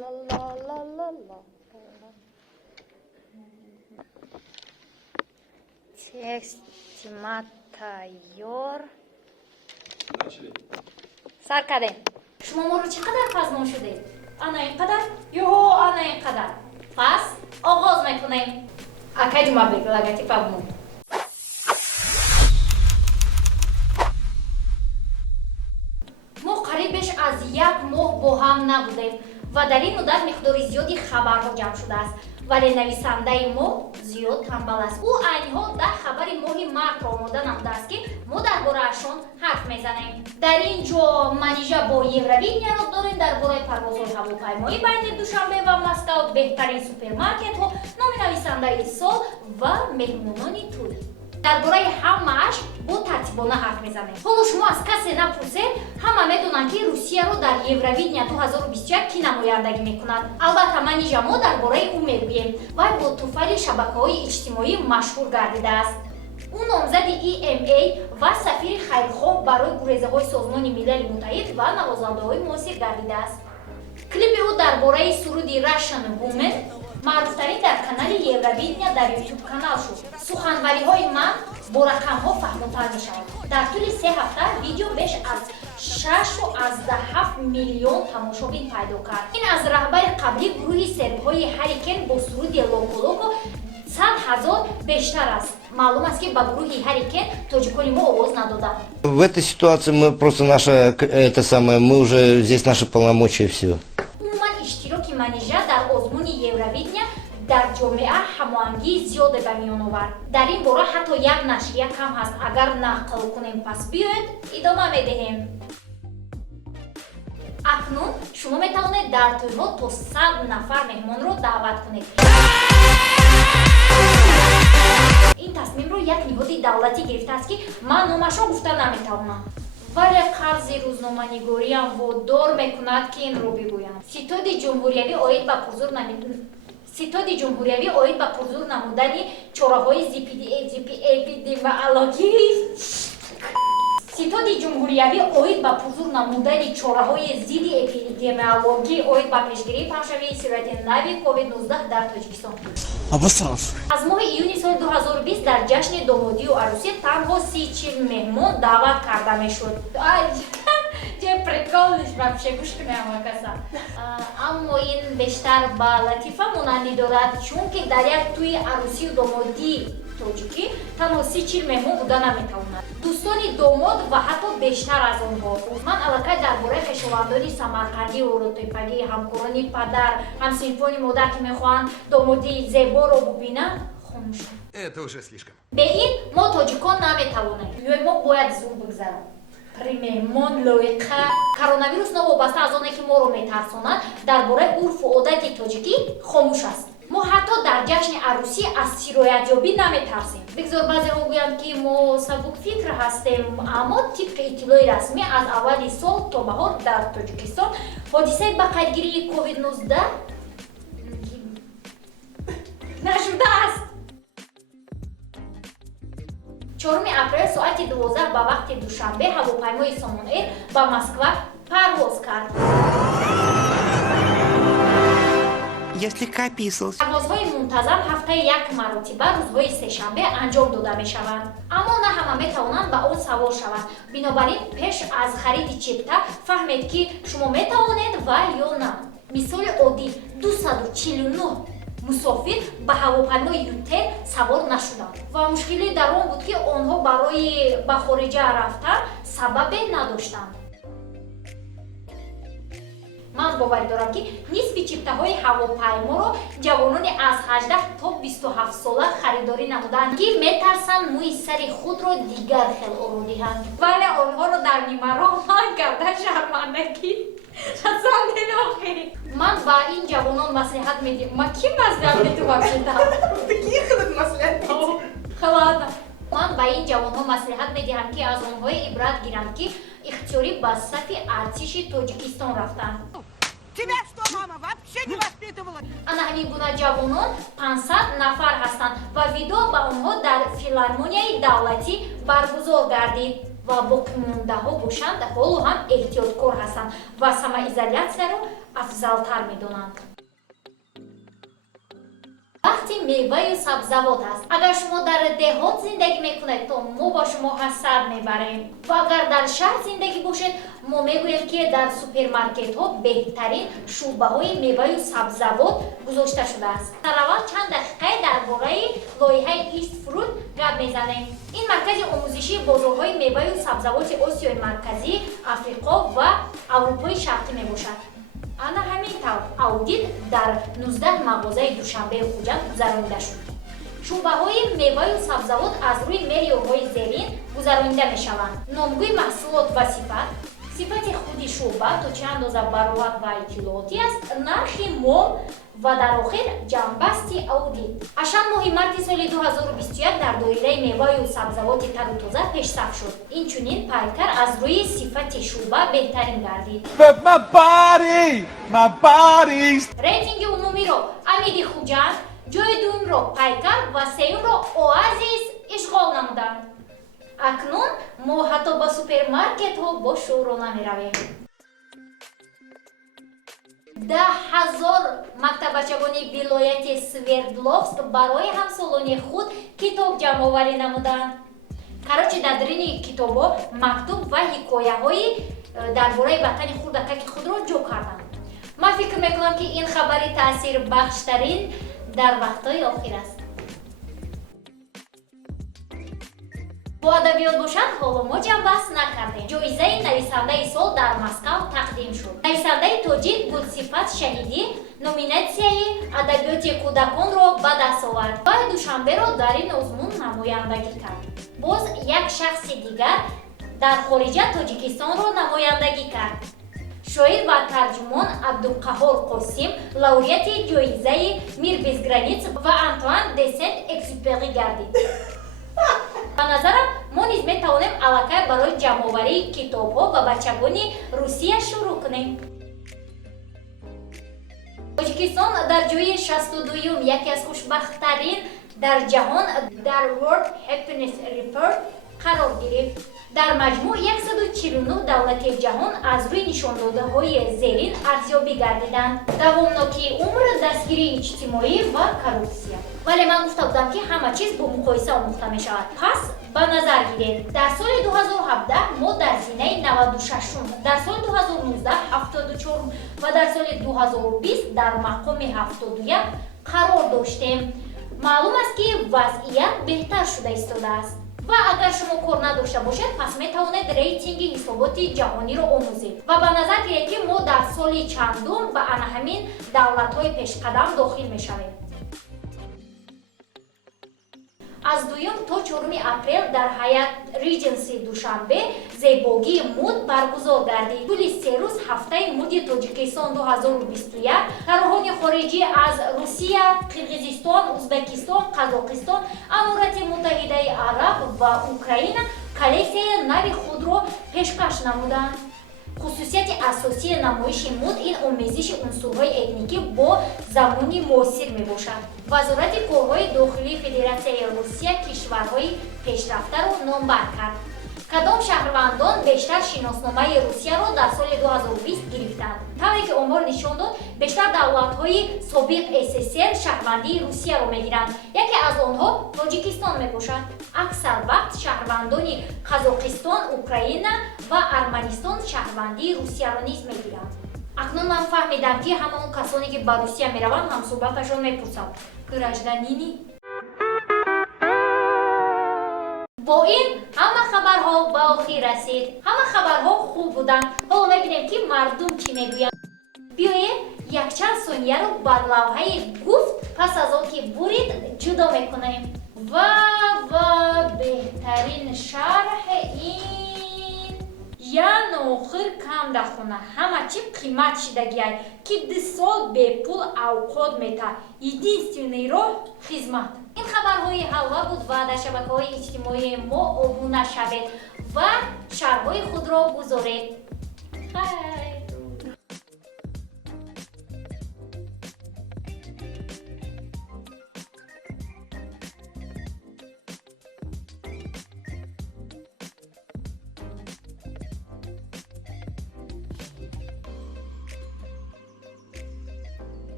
La la la la la. Текст матайёр. Сар кардем. шумо моро чӣ қадар пазмон шудед? Ана ин қадар ё ана ин қадар. Пас оғоз мекунем. Акай ҷумабек логотипа бумон. мо қариб беш аз 1 моҳ бо ҳам набудем ва дар ин муддат миқдори зиёди хабарҳо ҷамъ шудааст, вале нависандаи мо зиёд тамбал аст. ӯ айни ҳол дар хабари моҳи мартро омода намудааст ки мо дар бораашон ҳарф мезанем. Дар ин ҷо манижа бо Евровиденияро дорем дар бораи парвозҳои ҳавопаймоӣ байни Душанбе ва Москав, беҳтарин супермаркетҳо, номи нависандаи сол ва меҳмонони тур. Дар бораи ҳамааш бо тартибона ҳарф мезанем. Ҳоло шумо аз касе напурсед, ҳама медонанд ки Русияро дар Евровидения 2021 кӣ намояндагӣ мекунад. Албатта манижа мо дар бораи ӯ мегӯем. Вай бо туфайли шабакаҳои иҷтимоӣ машҳур гардидааст. ӯ номзади EMA ва сафири хайрхоҳ барои гурезаҳои Созмони Милали Муттаҳид ва навозандаҳои муосир гардидааст. Клипи ӯ дар бораи суруди Russian Woman маъруфтарин дар канали Евровидения дар YouTube канал шуд. Суханвариҳои ман бо рақамҳо фаҳмонтар мешавад. Дар тӯли 3 ҳафта видео беш аз 6.7 миллион тамошобин пайдо кард. Ин аз раҳбари қаблии гурӯҳи сербҳои Hurricane бо суруди Loco Loco 100,000 бештар аст. Маълум аст ки ба гурӯҳи Hurricane тоҷикони мо овоз надоданд. В этой ситуации мы просто мы уже здесь наши полномочия и все. Умуман иштироки манижа дар озмуни Евровидения дар ҷомеа ҳамоҳангии зиёде ба миён овард. Дар ин бора ҳатто як нашрия кам ҳаст. Агар нақл кунем, пас биёед идома медиҳем. Акнун шумо метавонед дар тӯйҳо то 100 нафар меҳмонро даъват кунед. Ин тасмимро як ниҳоди давлатӣ гирифтааст ки ман номашро гуфта наметавонам. Вале қарзи рӯзноманигориам водор мекунад ки инро бигӯям. Ситоди ҷумҳуриявӣ оид ба пурзур намудани чораҳои зидди эпидемиологӣ оид ба пешгирии паҳншавии сирояти нави COVID-19 дар Тоҷикистон. Аз моҳи июни соли 2020 дар ҷашни домодию арӯсӣ танҳо 30-40 меҳмон даъват карда мешуд. Аммо ин бештар ба латифа монандӣ дорад, чунки дар як тӯи арӯсию домодии тоҷикӣ танҳо 30-40 меҳмон буда наметавонад. дӯстони домод ва ҳатто бештар аз онҳо. Ман аллакай дар бораи хешовандони самарқандӣ уротепагӣ, ҳамкорони падар, ҳамсинфони модар ки мехоҳанд домоди зеборо бубинанд хомӯшам. Это уже слишком. Бе ин мо тоҷикон наметавонем. Ёй мо бояд зуд бигзарад. Примемон лоиқа коронавирус новобаста аз оне ки моро метарсонад дар бораи урфу одати тоҷикӣ хомӯш аст. мо ҳатто дар ҷашни арӯсӣ аз сироятёбӣ наметарсем. Бигзор баъзеҳо гӯянд ки мо сабукфикр ҳастем, аммо тибқи иттилои расмӣ аз аввали сол то баҳор дар Тоҷикистон ҳодисаи ба қайдгирии COVID-19 нашудааст. 4 апрел соати 12 ба вақти Душанбе ҳавопаймои Somon-Air ба Москва парвоз кард. Парвозҳои мунтазам ҳафтаи 1 маротиба рӯзҳои сешанбе анҷом дода мешаванд. Аммо на ҳама метавонанд ба он савор шаванд. Бинобар ин пеш аз хариди чипта фаҳмед ки шумо метавонед ва ё на. Мисоли оддӣ 249 мусофир ба ҳавопаймои Ютен савор нашуданд ва мушкилӣ дар он буд ки онҳо барои ба хориҷа рафтан сабабе надоштанд. Ман боварӣ дорам ки нисфи чиптаҳои ҳавопайморо ҷавонони аз 18 то 27 сола харидорӣ намуданд ки метарсанд мӯи сари худро дигар хел оро диҳанд. Вале онҳоро дар нимароҳ ман карда шармандагӣ асан ненохӣ. Ман ба ин ҷавонон маслиҳат медиҳам. Ма ки маслиҳат метувам шидам? Ман ба ин ҷавонҳо маслиҳат медиҳам ки аз онҳое ибрат гиранд ки ихтиёрӣ ба сафи арзиши Тоҷикистон рафтанд. Тебя что, мама, вообще не воспитывала? Ана ҳамин гуна ҷавонон 500 нафар ҳастанд ва видео ба онҳо дар филармонияи давлатӣ баргузор гардид. ва боқимондаҳо бошанд, ҳоло ҳам эҳтиёткор ҳастанд ва самоизолясияро афзалтар медонанд. вақти меваю сабзавот аст. агар шумо дар деҳот зиндагӣ мекунед, то мо ба шумо ҳасад мебарем. ва агар дар шаҳр зиндагӣ бошед, мо мегӯем ки дар супермаркетҳо беҳтарин шӯъбаҳои меваю сабзавот гузошта шудааст. дар аввал чанд дақиқае дар бораи лоиҳаи East Fruit гап мезанем. ин маркази омӯзишии бозорҳои меваю сабзавоти Осиёи Марказӣ, Африқо ва Аврупои Шарқӣ мебошад. ана ҳамин тавр аудит дар 19 мағозаи Душанбеи Хуҷанд гузаронида шуд. шӯъбаҳои меваю сабзавот аз рӯи меъёрҳои зерин гузаронида мешаванд. номгӯи маҳсулот ва сифати худи шӯъба то чӣ андоза бароҳат ва иттилооти аст, нархи мол ва дар охир ҷамъбасти аудит. ашан моҳи марти соли 2021 дар доираи меваю сабзавоти тару тоза пешсаф шуд. инчунин пайкар аз рӯи сифати шӯъба беҳтарин гардид. рейтинги умумиро Амиди Хуҷанд, ҷои дуюмро Пайкар ва сеюмро Оазис ишғол намуданд. акнун мо ҳатто ба супермаркетҳо бо шӯъро намеравем. 10,000 мактабачагони вилояти Свердловск барои ҳамсолони худ китоб ҷамъоварӣ намуданд. карочи дар дарини китобҳо мактуб ва ҳикояҳои дар бораи ватани хурдакаки худро ҷо карданд. ман фикр мекунам ки ин хабари таъсирбахштарин дар вақтҳои охир аст. бо адабиёт бошад, ҳоло мо ҷамъбаҳс накардем. ҷоизаи нависандаи сол дар Москав тақдим шуд. нависандаи тоҷик Гулсифат Шаҳидӣ номинатсияи адабиёти кӯдаконро ба даст овард ва Душанберо дар ин озмун намояндагӣ кард. боз як шахси дигар дар хориҷа Тоҷикистонро намояндагӣ кард. шоир ва тарҷумон Абдуқаҳҳор Қосим лауреати ҷоизаи Мир без границ ва Антуан де Сент-Экзюпери гардид. ба назарам мо низ метавонем аллакай барои ҷамъоварии китобҳо ба бачагони Русия шурӯъ кунем. Тоҷикистон дар ҷойи 62-юм яке аз хушбахттарин дар ҷаҳон дар World Happiness Report қарор гирифт. дар маҷмӯъ 149 давлати ҷаҳон аз рӯи нишондодиҳои зерин арзёбӣ гардиданд: давомнокии умр, дастгирии иҷтимоӣ ва коррупсия. вале ман гуфта будам ки ҳама чиз бо муқоиса омӯхта мешавад. пас ба назар гиред, дар соли 2017 мо дар зинаи 96-ум, дар соли 2019 74-ум ва дар соли 2020 дар мақоми 71 қарор доштем. маълум аст ки вазъият беҳтар шуда истодааст. ва агар шумо кор надошта бошед, пас метавонед рейтинги ҳисоботи ҷаҳониро омӯзед ва ба назар гиред ки мо дар соли чандум ба ана ҳамин давлатҳои пешқадам дохил мешавем. аз 2 то 4 апрел дар Hyatt Regency Душанбе зебогии муд баргузор гардид. тӯли 3 рӯз ҳафтаи муди Тоҷикистон 2021 тароҳони хориҷӣ аз Русия, Қирғизистон, Узбекистон, Қазоқистон, Амурати Муттаҳидаи Араб ва Украина коллексияи нави худро пешкаш намуданд. хусусияти асосии намоиши муд ин омезиши унсурҳои этникӣ бо замони муосир мебошад. вазорати корҳои дохилии Федератсияи Русия кишварҳои пешрафтаро номбар кард. кадом шаҳрвандон бештар шиносномаи Русияро дар соли 2020 гирифтанд? тавре ки омор нишон дод, бештар давлатҳои собиқ СССР шаҳрвандии Русияро мегиранд. яке аз онҳо Тоҷикистон мебошад. аксар вақт шаҳрвандони Қазоқистон, Украина ва Арманистон шаҳрвандии Русияро низ мегиранд. акнун ман фаҳмидам ки ҳамаон касоне ки ба Русия мераванд ҳамсуҳбаташон мепурсанд: гражданини? бо ин ҳама хабарҳо ба охир расид. ҳама хабарҳо хуб буданд. ҳоло мебинем ки мардум чӣ мегӯянд. биёед якчанд сонияро бар лавҳаи гуфт пас аз он ки бурид ҷудо мекунем. ва беҳтарин шарҳ ин яън охир кам дахона ҳама чӣ қимат шидагиай ки 2 сол бепул авқот мета. единственный роҳ хизмат. ин хабарҳои ҳалва буд ва дар шабакаҳои иҷтимоии мо обуна шавед ва шарҳҳои худро гузоред.